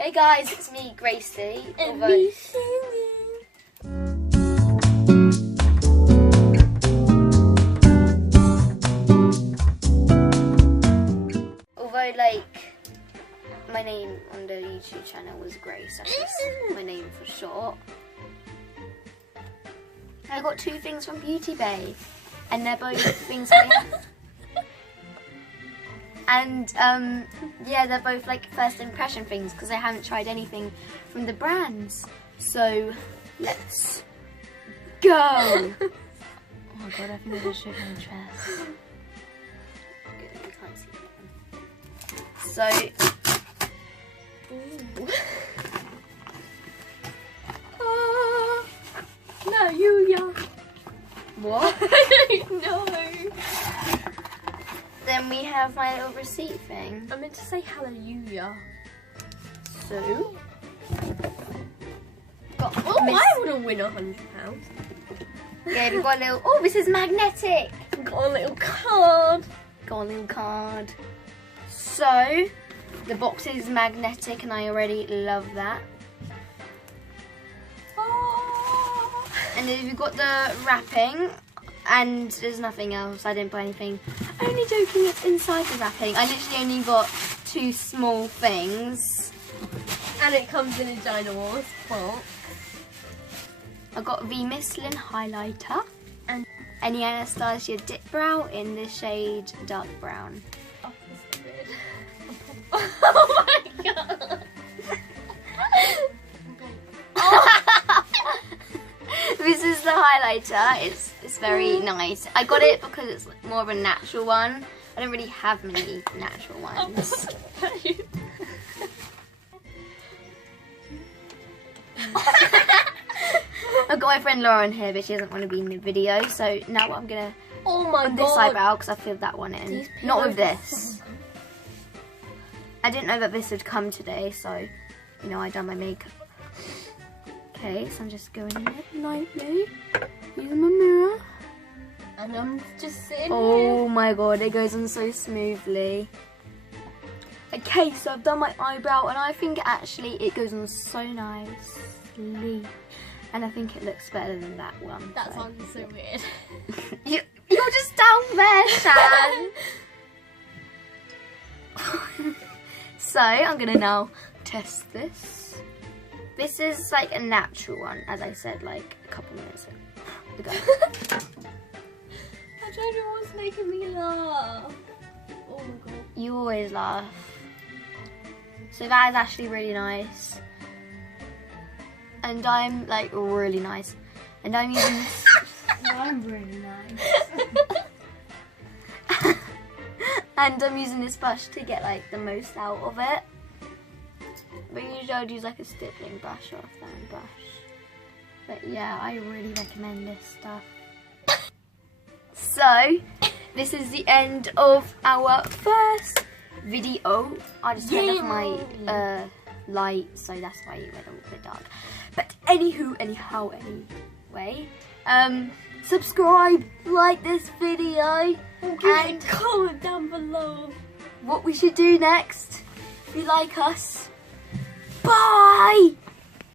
Hey guys, it's me, Gracie. And Misslyn. Although, like, my name on the YouTube channel was Grace, that's just my name for short. I got 2 things from Beauty Bay, and they're both things I have. And yeah, they're both like first impression things because I haven't tried anything from the brands. So let's go. Oh my god, I think I just showed my chest. Good, you can't see it. So No, you. what? I don't know. Then we have my little receipt thing. I meant to say hallelujah. So got Oh, I want to win £100. yeah, we got a little. Oh, this is magnetic. Got a little card. Got a little card. So the box is magnetic, and I already love that. Oh. And then we've got the wrapping, and there's nothing else. I didn't buy anything. Only joking, it's inside the wrapping. I literally only got 2 small things. And it comes in a ginormous box. I got the Misslyn highlighter and the Anastasia dip brow in the shade dark brown. Oh, that's so weird. Oh my god. This is the highlighter. It's very nice. I got it because it's more of a natural one. I don't really have many natural ones. I've got my friend Lauren here, but she doesn't want to be in the video. So now I'm gonna on this eyebrow because I filled that one in. Not with this. I didn't know that this would come today, so you know I done my makeup. Okay, so I'm just going in it lightly using my mirror. And I'm just sitting Oh here. my god, it goes on so smoothly. Okay, so I've done my eyebrow, and I think actually it goes on so nicely. And I think it looks better than that one. That sounds so weird. You're just down there, Shan. So I'm gonna now test this. This is like a natural one, as I said like a couple minutes ago. I don't know what's making me laugh. Oh my god. You always laugh. So that is actually really nice. And I'm like really nice. And I'm using this. I'm really nice. And I'm using this brush to get like the most out of it. But usually I'd use like a stippling brush or a fan brush. But yeah, I really recommend this stuff. So, this is the end of our first video. I just turned off my light, so that's why it went a little bit dark. But anyway, subscribe, like this video, and comment down below what we should do next if you like us. Bye!